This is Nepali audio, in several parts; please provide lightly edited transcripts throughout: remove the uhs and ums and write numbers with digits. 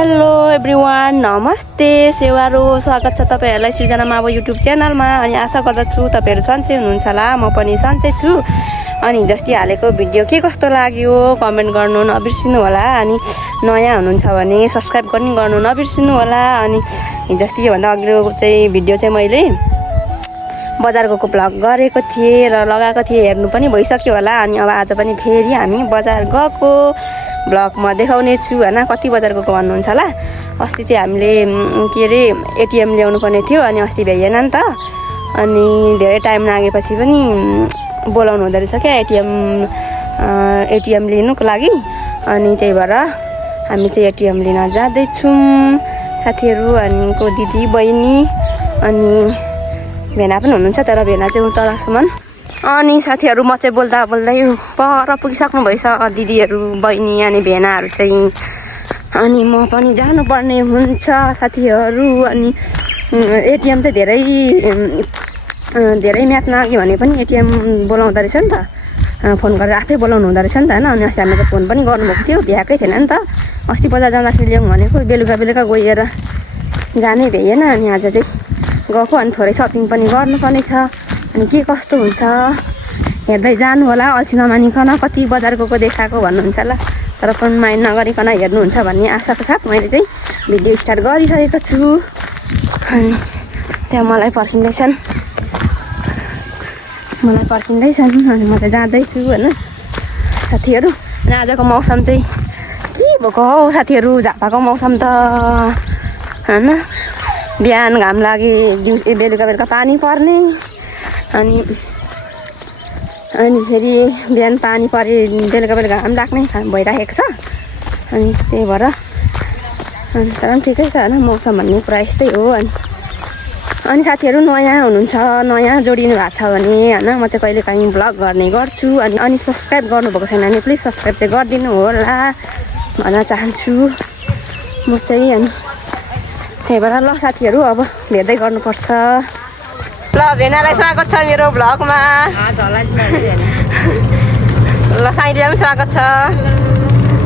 हेलो एभ्रिवान, नमस्ते सेवारो, स्वागत छ तपाईहरुलाई सृजना मावो युट्युब च्यानलमा। अनि आशा गर्दछु तपाईहरु सन्चै हुनुहुन्छ होला, म पनि सन्चै छु। अनि जस्तै हालेको भिडियो के कस्तो लाग्यो कमेन्ट गर्नु नबिर्सिनु होला। अनि नयाँ हुनुहुन्छ भने सब्स्क्राइब पनि गर्नु नबिर्सिनु होला। अनि जस्तै यो भन्दा अघिल्लो चाहिँ भिडियो चाहिँ मैले बजार गएको भ्लग गरेको थिएँ र लगाएको थिएँ, हेर्नु पनि भइसक्यो होला। अनि अब आज पनि फेरि हामी बजार गएको भ्लग म देखाउने छु हैन। कति बजार गएको भन्नुहुन्छ होला। अस्ति चाहिँ हामीले के अरे एटीएम ल्याउनु पर्ने थियो, अनि अस्ति भ्याइएन नि त। अनि धेरै टाइम लागेपछि पनि बोलाउनु हुँदो रहेछ क्या एटीएम लिनुको लागि। अनि त्यही भएर हामी चाहिँ एटीएम लिन जाँदैछौँ साथीहरू। अनि को दिदी बहिनी अनि भेना पनि हुनुहुन्छ, तर भेना चाहिँ तलसम्म। अनि साथीहरू म चाहिँ बोल्दा बोल्दै पर पुगिसक्नु भएछ दिदीहरू बहिनी अनि भेनाहरू चाहिँ। अनि म पनि जानुपर्ने हुन्छ साथीहरू। अनि एटीएम चाहिँ धेरै म्याच नआग्यो भने पनि एटीएम बोलाउँदो रहेछ नि त, फोन गरेर आफै बोलाउनु हुँदो रहेछ नि त हैन। अनि अस्ति हामीले त फोन पनि गर्नुभएको थियो, भ्याएकै थिएन नि त। अस्ति बजार जाँदाखेरि ल्याउँ भनेको बेलुका गएर जानै भ्याइएन। अनि आज चाहिँ गएको, अनि थोरै सपिङ पनि गर्नुपर्ने छ। अनि के कस्तो हुन्छ हेर्दै जानु होला, अल्छी नमानिकन। कति बजार गएको देखाएको भन्नुहुन्छ होला, तर पनि माइन्ड नगरिकन हेर्नुहुन्छ भन्ने आशाको साथ मैले चाहिँ भिडियो स्टार्ट गरिसकेको छु। अनि त्यहाँ मलाई पर्खिँदैछन्। अनि म चाहिँ जाँदैछु होइन साथीहरू। अनि आजको मौसम चाहिँ के भएको हौ साथीहरू, झापाको मौसम त होइन। बिहान घाम लागे बेलुका पानी पर्ने, अनि फेरि बिहान पानी परे बेलुका घाम लाग्ने भइराखेको छ। अनि त्यही भएर तर पनि ठिकै छ होइन, मौसम भन्ने कुरा यस्तै हो। अनि साथीहरू नयाँ हुनुहुन्छ, नयाँ जोडिनु भएको छ भने होइन, म चाहिँ कहिले काहीँ भ्लग गर्ने गर्छु। अनि सब्सक्राइब गर्नुभएको छैन भने प्लिज सब्सक्राइब चाहिँ गरिदिनु होला भन्न चाहन्छु म चाहिँ। अनि त्यही भएर ल साथीहरू अब भेट्दै गर्नुपर्छ। ल भेनालाई स्वागत छ मेरो भ्लगमा। ल साइलीलाई पनि स्वागत छ।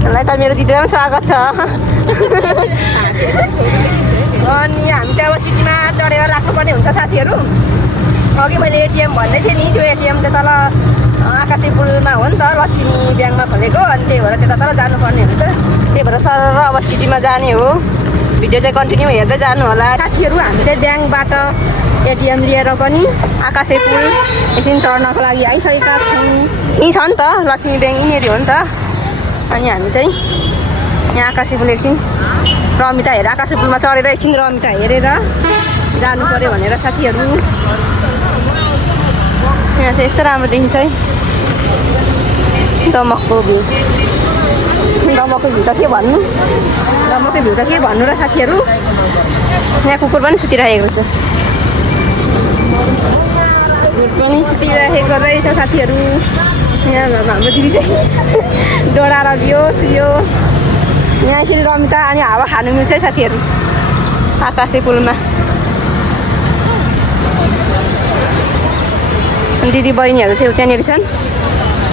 ल त मेरो दिदीलाई पनि स्वागत छ। अनि हामी चाहिँ अब सिटीमा चढेर लाग्नुपर्ने हुन्छ साथीहरू। अघि मैले एटीएम भन्दै थिएँ नि, त्यो एटीएम चाहिँ तल आकाशे पुलमा हो नि त, लक्ष्मी ब्याङ्कमा खोलेको। अनि त्यही भएर त्यता तल जानुपर्ने हुन्छ। त्यही भएर सर अब सिटीमा जाने हो। भिडियो चाहिँ कन्टिन्यू हेर्दै जानु होला साथीहरू। हामी चाहिँ ब्याङ्कबाट एटीएम लिएर पनि आकाशे पुल एकछिन चढ्नको लागि आइसकेका छौँ। यहीँ छ नि त लक्ष्मी ब्याङ्क, यहीँनिर हो नि त। अनि हामी चाहिँ यहाँ आकाशे पुल एकछिन रमिता हेरेर आकाशे पुलमा चढेर एकछिन रमिता हेरेर जानु पऱ्यो भनेर साथीहरू। यहाँ चाहिँ यस्तो राम्रो देखिन्छ है दमकको भ्यू। दमकको भ्यू त के भन्नु, दमकको भ्यू त के भन्नु र साथीहरू। यहाँ कुकुर पनि सुतिरहेको छ, पनि सुतिरहेको रहेछ साथीहरू। यहाँ हाम्रो दिदी चाहिँ डोडाएर बियोस। यहाँ यसरी रमिता अनि हावा खानु मिल्छ है साथीहरू आकाशे पुलमा। दिदी बहिनीहरू चाहिँ त्यहाँनिर छन्।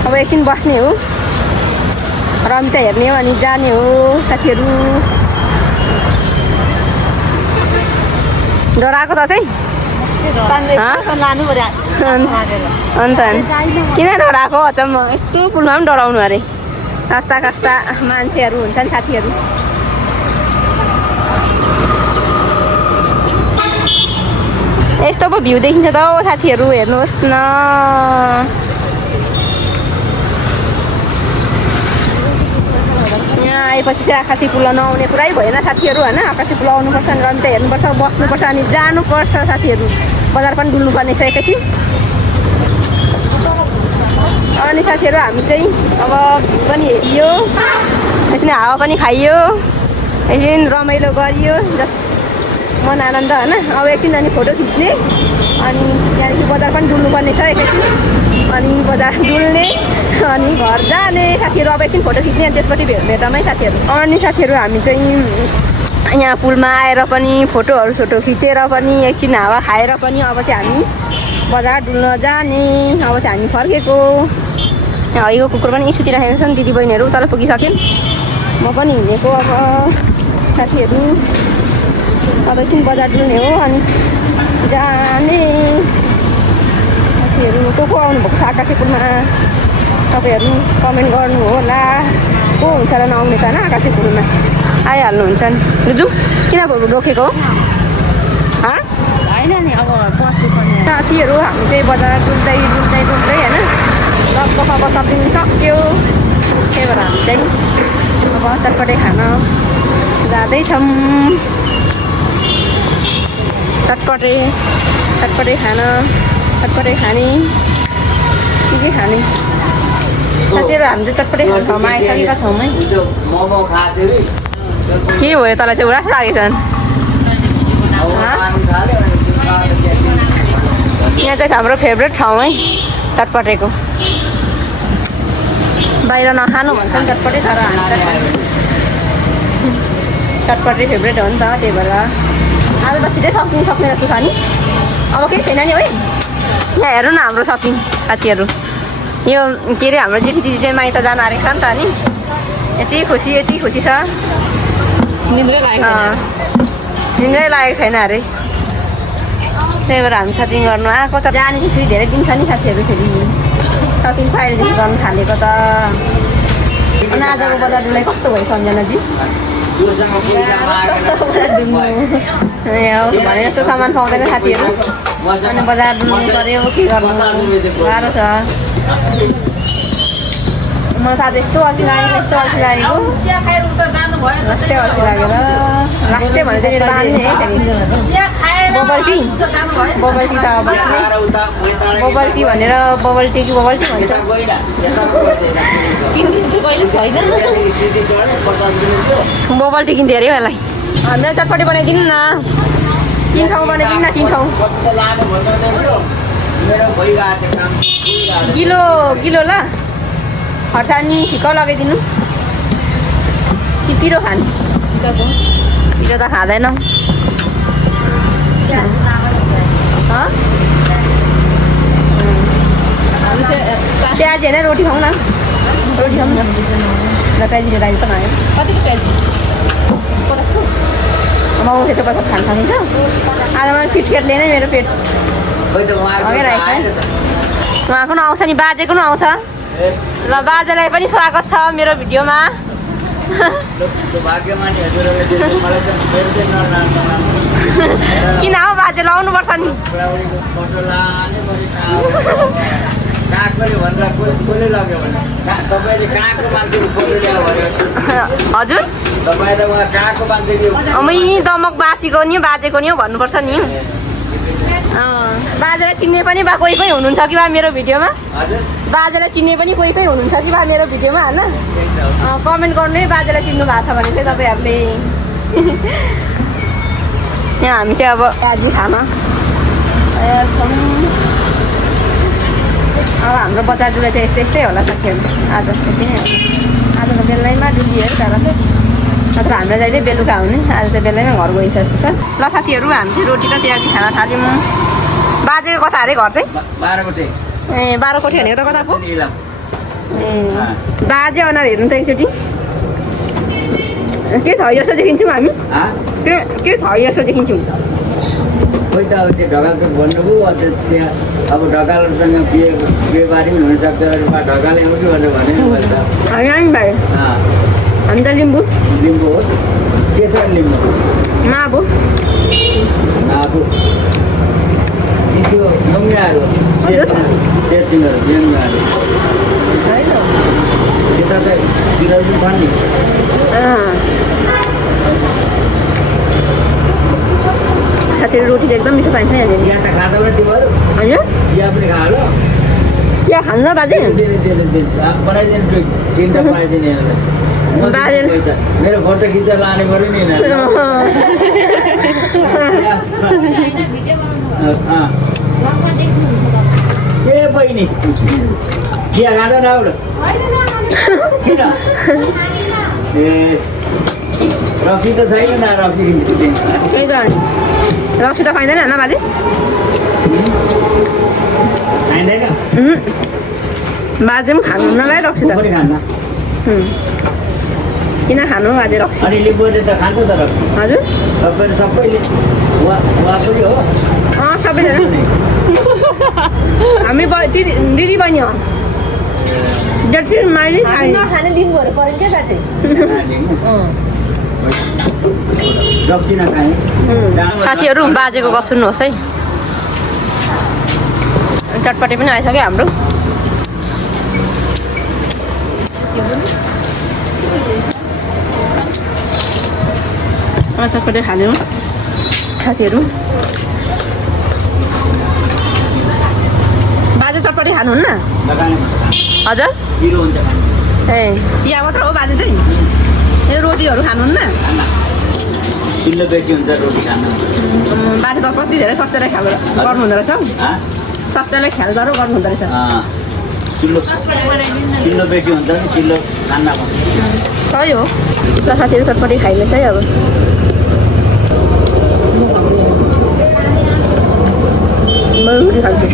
अब एकछिन बस्ने हो, रमिता हेर्ने हो, अनि जाने हो साथीहरू। डराएको त चाहिँ लानु पर्यो अन्त किन डराएको अचम्म, यस्तो पुलमा पनि डराउनु अरे। कस्ता मान्छेहरू हुन्छन् साथीहरू। यस्तो पो भ्यू देखिन्छ त हौ साथीहरू, हेर्नुहोस् न। यहाँ आएपछि चाहिँ आकाशे पुल नआउने कुरै भएन साथीहरू होइन। आकाशे पुल आउनुपर्छ, अनि रमिता हेर्नुपर्छ, बस्नुपर्छ, अनि जानुपर्छ साथीहरू। बजार पनि डुल्नुपर्ने छ एकैछिन। अनि साथीहरू हामी चाहिँ अब पनि हेरियो, एकछिन हावा पनि खाइयो, एकछिन रमाइलो गरियो, जस मन आनन्द होइन। अब एकछिन अनि फोटो खिच्ने, अनि त्यहाँदेखि बजार पनि डुल्नुपर्ने छ एकैछिन। अनि बजार डुल्ने, अनि घर जाने साथीहरू। अब एकछिन फोटो खिच्ने, अनि त्यसपछि भेटौँ साथीहरू। अनि साथीहरू हामी चाहिँ यहाँ पुलमा आएर पनि फोटो खिचेर पनि एकछिन हावा खाएर पनि अब चाहिँ हामी बजार डुल्न जाने। अब चाहिँ हामी फर्केको। यहाँ हइको कुकुर पनि सुतिराखेको छन्, दिदी बहिनीहरू तल पुगिसक्यन्। म पनि हिँडेको अब साथीहरू अब एकछिन बजार डुल्ने हो अनि जाने साथीहरू को आउनुभएको छ आकाशे पुलमा तपाईँहरू कमेन्ट गर्नु होला को हुन्छ र नआउने त होइन आकाशे पुलमा आइहाल्नुहुन्छ नि जाउँ किन रोकेको हो होइन नि अब बस्नु पर्ने साथीहरू हामी चाहिँ बजार डुल्दै होइन लगभग अब सपिङ सक्यो त्यही भएर हामी चाहिँ अब चटपटे खान जाँदैछौँ चटपटे खाने के खाने साथीहरू हामी चाहिँ चटपटे खाने ठाउँमा आइसकेका छौँ है के भयो तँलाई चाहिँ उडास लागेछ यहाँ चाहिँ हाम्रो फेभरेट ठाउँ है चटपटेको बाहिर नखानु भन्छ नि चटपटे तर हामी चटपटे फेभरेट हो नि त त्यही भएर आज त छिटै सक्ने जस्तो छ नि अब केही छैन नि है यहाँ हेर्नु न हाम्रो सपिङ साथीहरू यो के अरे हाम्रो जेठी दिदी चाहिँ माइत जानु आएको छ नि त नि यति खुसी छ निन्द्रै लागेको छैन अरे त्यही भएर हामी सपिङ गर्नु आएको त जाने चाहिँ फेरि धेरै दिन छ नि साथीहरू फेरि सपिङ पहिलेदेखि गर्नु थालेको त अनि आजको बजार डुलाइ कस्तो भयो सम्झनाजी भने जस्तो सामान पाउँदैन साथीहरू अनि बजार डुल्नु पऱ्यो के गर्नु गाह्रो छ मलाई त आज यस्तो अल्छी लागेको यस्तै अल्छी लागेर लास्टै भने चाहिँ मेरो बानी है बबल टी त अब बबल टी भनेर बबल टी भन्छ बबल टी किन्थ्यो अरे यसलाई हामीलाई चटपटी बनाइदिनु न 3 ठाउँ बनाइदिनु न 3 ठाउँ गिलो ल खर्सानी ठिक्क लगाइदिनु कि पिरो खाने पिरो त खाँदैन प्याज होइन रोटी खाउँ न प्याजीले लागि त नआयो कतिको प्याज माउसे त 50 खान सकिन्छ आज मलाई फिटकेटले नै मेरो पेट भइरहेको छ उहाँको पनि आउँछ नि बाजेको पनि आउँछ ल बाजेलाई पनि स्वागत छ मेरो भिडियोमा किन हो बाजे लाउनुपर्छ नि हजुर दमक बासीको नि बाजेको नि हो भन्नुपर्छ नि बाजेलाई चिन्ने पनि बा कोही हुनुहुन्छ कि बा मेरो भिडियोमा बाजेलाई चिन्ने पनि कोही हुनुहुन्छ कि बा मेरो भिडियोमा होइन कमेन्ट गर्नु है बाजेलाई चिन्नु भएको छ भने चाहिँ तपाईँहरूले यहाँ हामी चाहिँ अब प्याजी खाना तयार छौँ अब हाम्रो बजार डुला चाहिँ यस्तै होला साथीहरू आज यति नै होला आज त बेलैमा डुलियो तर नत्र हाम्रो जहिले बेलुका हुने आज चाहिँ बेलैमा घर गइन्छ जस्तो छ ल साथीहरू हामी चाहिँ रोटी र प्याजी खाना थाल्यौँ बाजेको कता अरे घर चाहिँ 12 कोठी भनेको त कता पो ए बाजे अनुहार हेर्नु त एकचोटि के छ जस्तो देखिन्छौँ हामी के छ जस्तो देखिन्छौँ खोइ त अब त्यो ढकाल त भन्नुभयो त्यहाँ अब ढकालहरूसँग बिहेबारी पनि हुनसक्छ ढकाल एउटै भनेर भने हामी भाइ हामी त लिम्बू हो के छ लिम्बू माबो त्यो गङ्गाहरू त्यता त बिरामी छ नि साथीहरू रोटी चाहिँ एकदम मिठो पाइन्छ यहाँनिर यहाँ त खाँदैन तिमीहरू होइन चिया पनि खा ल चिया खानु न बाजे बनाइदिनु 3टा बनाइदिने मेरो फोटो खिचेर लाने पऱ्यो नि ए बहिनी चिया खाँदैन आउन किन ए रक्सी त छैन न रक्सी रक्सी त खाइँदैन होइन बाजे खाइँदैन बाजे पनि खानुहुन्न भाइ रक्सी त खान्न किन खानु बाजे रक्सी अनि लिम्बूले त खान्छ तर हजुर तपाईँहरू सबैले उहाँ पनि हो सबैजना हामी दिदी बहिनी हो जति माइली खाने लिम्बूहरू पऱ्यो क्या बाजे रक्सी नखाने साथीहरू बाजेको गफ सुन्नुहोस् है चटपटे पनि आइसक्यो हाम्रो चटपटे खाल्यौँ साथीहरू बाजे चटपटे खानुहुन्न हजुर पिरो हुन्छ ए चिया मात्र हो बाजे चाहिँ ए रोटीहरू खानुहुन्न चिल्लो बेसी हुन्छ रोटी खानु बाजे त कति धेरै सस्तैलाई ख्याल गर्नुहुँदो रहेछ सस्तैलाई ख्याल गरेर गर्नुहुँदो रहेछ चिल्लो बेसी हुन्छ नि चिल्लो खाना सही हो ल साथीहरू चटपटी खाइलेछ है अब म रोटी खान्छु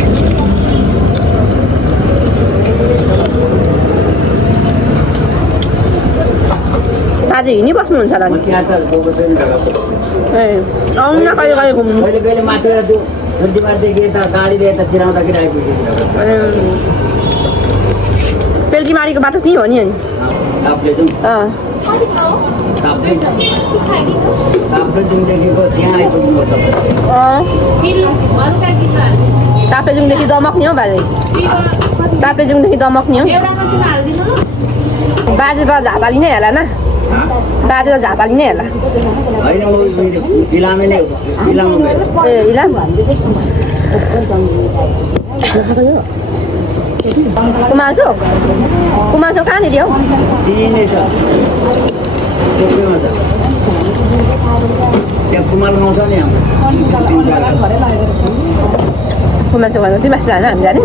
बाजे हिँडिबस्नुहुन्छ होला नि ए आउनु न कहिले कहिले घुम्नु कहिले कहिले माथिबाट त्यो खल्टीमारदेखि यता गाडीले यता छिराउँदाखेरि आइपुगेको पेल्कीमारीको बाटो त्यहीँ हो नि अनि ताप्लेजुङदेखिको त्यहाँ आइपुग्नु ताप्लेजुङदेखि दमक नि हो बाजे ताप्लेजुङदेखि दमक नि हो बाजे त झापाली नै होला न बाजे त झापाली नै होला होइन म इलामे नै इलाम ए इलाम कुमालचोक कुमालचोक कहाँनिर हौ त्यही छ टोपीमा छ त्यहाँ कुमाल गाउँ छ नि हाम्रो कुमालचोक भन्दा चाहिँ मासु जान हामी जाने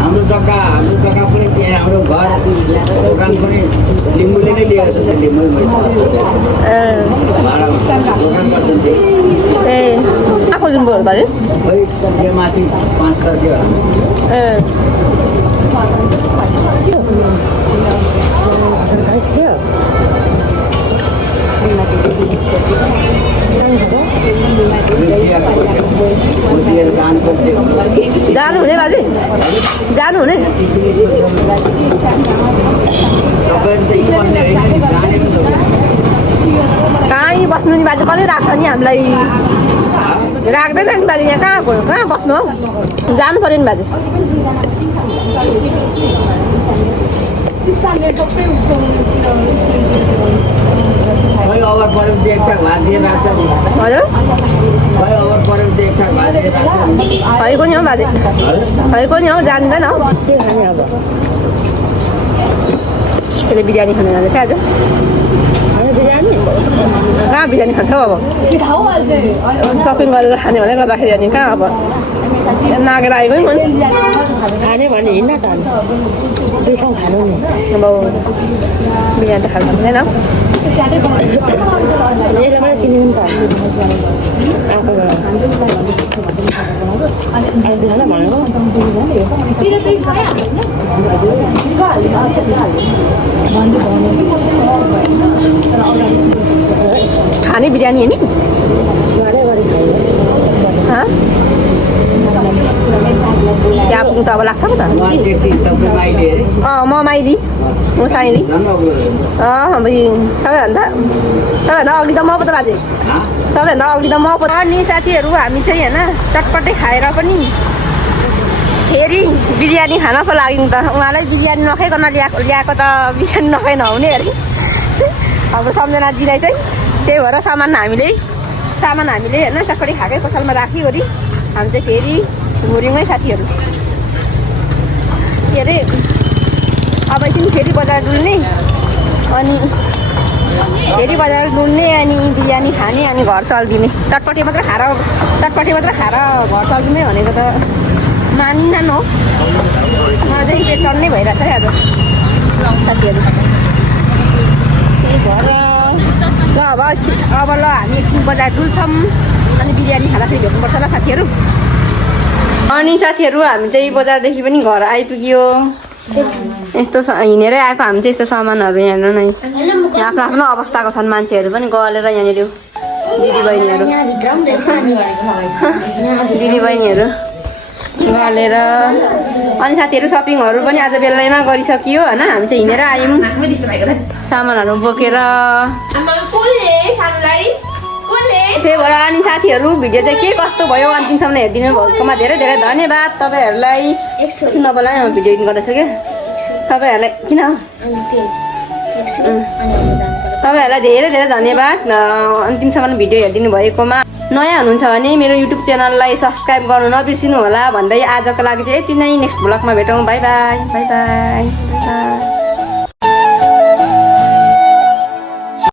हाम्रो जग्गा पनि त्यहाँ हाम्रो घर दोकान पनि लिम्बूले नै लिएको छ लिम्बू भाडा दोकान गर्छन् ए आफू जुम्बुहरू बाजे खै त्यो माथि 5 त त्यो ए जानु हुने बाजे जानु हुने कहीँ बस्नु नि बाजे कसले राख्छ नि हामीलाई राख्दैन नि बाजे यहाँ कहाँ बस्नु हौ जानु पऱ्यो नि बाजे खै अभर पऱ्यो भने एकठाक भात दिएर राख्छ नि हजुर खै अभर पऱ्यो भने एकठाक भात दिएर राख्छ खैको नि हौ बाजे खैको नि हौ जान्दैन हौ त्यसले बिरयानी खानु जान्छ क्या आज कहाँ बिरयानी खान्छ हौ अब सपिङ गरेर खाने भने गर्दाखेरि अनि कहाँ अब नागेर आएको नि खाने भने हिँड्न त दुई खानु नि अब बिरयानी त खानु सक्दैन यताबाट किन्नु नि त खाने बिरयानी हो नि त्यहाँ पुग्नु त अब लाग्छ नि त म माइली म साइली अब सबैभन्दा अघि त म पो त बाजे सबैभन्दा अघि त म पो नि साथीहरू हामी चाहिँ होइन चटपटे खाएर पनि फेरि बिरयानी खान पो लाग्यौँ त उहाँलाई बिरयानी नखाइकन ल्याएको त बिरयानी नखाइ नहुने अरे हाम्रो सम्झनाजीलाई चाहिँ त्यही भएर सामान हामीले होइन चटपटे खाएकै पसलमा राखिवरी हामी चाहिँ फेरि घुर्यौँ है साथीहरू के अरे अब एकछिन फेरि बजार डुल्ने अनि बिरयानी खाने अनि घर चल्दिने चटपटे मात्र खाएर घर चल्दिने भनेको त मानिनन् हो अझै पेट टन्नै भइरहेछ है आज साथीहरू त्यही भएर ल अब ल हामी एकछिन बजार डुल्छौँ अनि बिरयानी खाँदा फेरि भेट्नुपर्छ होला साथीहरू। अनि साथीहरू हामी चाहिँ बजारदेखि पनि घर आइपुग्यो। यस्तो हिँडेरै आएको हामी चाहिँ यस्तो सामानहरू हेर्नु नै आफ्नो आफ्नो अवस्थाको छन् मान्छेहरू पनि गलेर यहाँनिर दिदीबहिनीहरू गलेर। अनि साथीहरू सपिङहरू पनि आज बेलैमा गरिसकियो होइन। हामी चाहिँ हिँडेर आयौँ सामानहरू बोकेर। त्यही भएर अनि साथीहरू भिडियो चाहिँ के कस्तो भयो अन्तिमसम्म हेरिदिनु भएकोमा धेरै धेरै धन्यवाद तपाईँहरूलाई। एकछिन नबोलाइ भिडियो एडिट गर्दैछु क्या तपाईँहरूलाई किन तपाईँहरूलाई धेरै धेरै धन्यवाद अन्तिमसम्म भिडियो हेरिदिनु भएकोमा। नयाँ हुनुहुन्छ भने मेरो युट्युब च्यानललाई सब्सक्राइब गर्नु नबिर्सिनु होला भन्दै आजको लागि चाहिँ यति नै। नेक्स्ट भ्लगमा भेटौँ। By by by by by.